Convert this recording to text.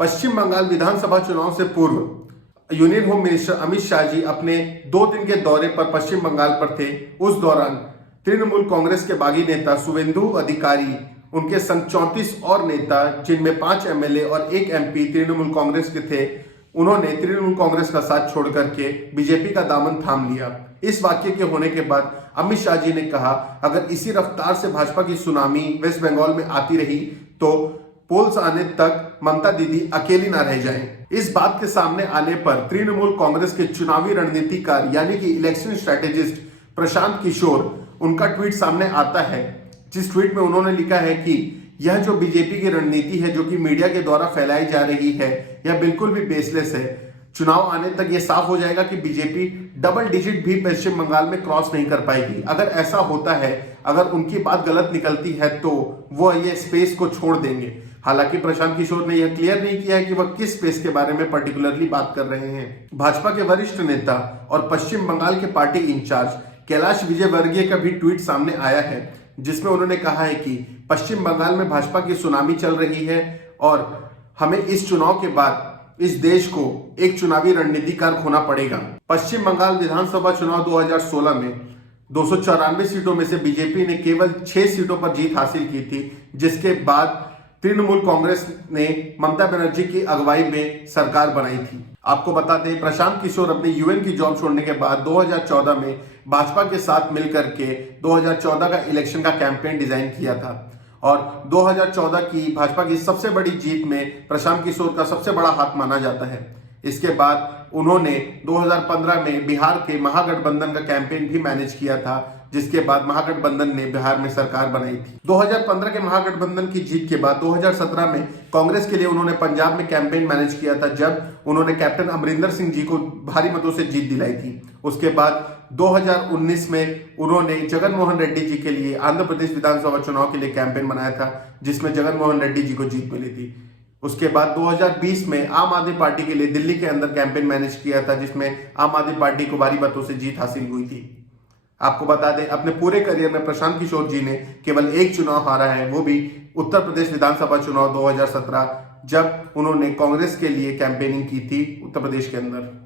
पश्चिम बंगाल विधानसभा चुनाव से पूर्व union home minister Amit Shah ji अपने 2 दिन के दौरे पर पश्चिम बंगाल पर थे। उस दौरान तृणमूल कांग्रेस के बागी नेता शुवेंदु अधिकारी, उनके संग 34 और नेता, जिनमें 5 एमएलए और 1 एमपी तृणमूल कांग्रेस के थे, उन्होंने तृणमूल कांग्रेस का साथ छोड़ करके बीजेपी का दामन थाम लिया। इस वाक्य के होने के बाद अमित शाह जी ने कहा, अगर इसी रफ्तार से भाजपा की सुनामी वेस्ट बंगाल में आती रही तो पोल्स आने तक ममता दीदी अकेली ना रह जाएं। इस बात के सामने आने पर तृणमूल कांग्रेस के चुनावी रणनीतिकार यानी कि इलेक्शन स्ट्रेटेजिस्ट प्रशांत किशोर, उनका ट्वीट सामने आता है, जिस ट्वीट में उन्होंने लिखा है कि यह जो बीजेपी की रणनीति है जो कि मीडिया के द्वारा फैलाई जा रही है, यह बिल्कुल भी बेसलेस है। चुनाव आने तक यह साफ हो जाएगा कि बीजेपी डबल डिजिट भी पश्चिम बंगाल में क्रॉस नहीं कर पाएगी। अगर ऐसा होता है, अगर उनकी बात गलत निकलती है तो वह ये स्पेस को छोड़ देंगे। हालांकि प्रशांत किशोर ने यह क्लियर नहीं किया है कि वह किस स्पेस के बारे में पर्टिकुलरली बात कर रहे हैं। भाजपा के वरिष्ठ नेता और पश्चिम बंगाल के पार्टी इंचार्ज कैलाश विजयवर्गीय का भी ट्वीट सामने आया है, जिसमें उन्होंने कहा है कि पश्चिम बंगाल में भाजपा की सुनामी चल रही है और हमें इस चुनाव के बाद इस देश को एक चुनावी रणनीतिकार खोना पड़ेगा। पश्चिम बंगाल विधानसभा चुनाव 2016 में 294 सीटों में से बीजेपी ने केवल 6 सीटों पर जीत हासिल की थी, जिसके बाद तृणमूल कांग्रेस ने ममता बनर्जी की अगुवाई में सरकार बनाई थी। आपको बता दें, प्रशांत किशोर अपने यूएन की जॉब छोड़ने के बाद 2014 में भाजपा के साथ मिलकर के 2014 का इलेक्शन का कैंपेन डिजाइन किया था और 2014 की भाजपा की सबसे बड़ी जीत में प्रशांत किशोर का सबसे बड़ा हाथ माना जाता है। इसके बाद उन्होंने 2015 में बिहार के महागठबंधन का कैंपेन भी मैनेज किया था, जिसके बाद महागठबंधन ने बिहार में सरकार बनाई थी। 2015 के महागठबंधन की जीत के बाद 2017 में कांग्रेस के लिए उन्होंने पंजाब में कैंपेन मैनेज किया था, जब उन्होंने कैप्टन अमरिंदर सिंह जी को भारी मतों से जीत दिलाई थी। उसके बाद 2019 में उन्होंने जगन मोहन रेड्डी जी के लिए आंध्र प्रदेश विधानसभा चुनाव के लिए कैंपेन बनाया था, जिसमें जगन मोहन रेड्डी जी को जीत मिली थी। उसके बाद 2020 में आम आदमी पार्टी के लिए दिल्ली के अंदर कैंपेन मैनेज किया था, जिसमें आम आदमी पार्टी को भारी मतों से जीत हासिल हुई थी। आपको बता दें, अपने पूरे करियर में प्रशांत किशोर जी ने केवल एक चुनाव हारा है, वो भी उत्तर प्रदेश विधानसभा चुनाव 2017, जब उन्होंने कांग्रेस के लिए कैंपेनिंग की थी उत्तर प्रदेश के अंदर।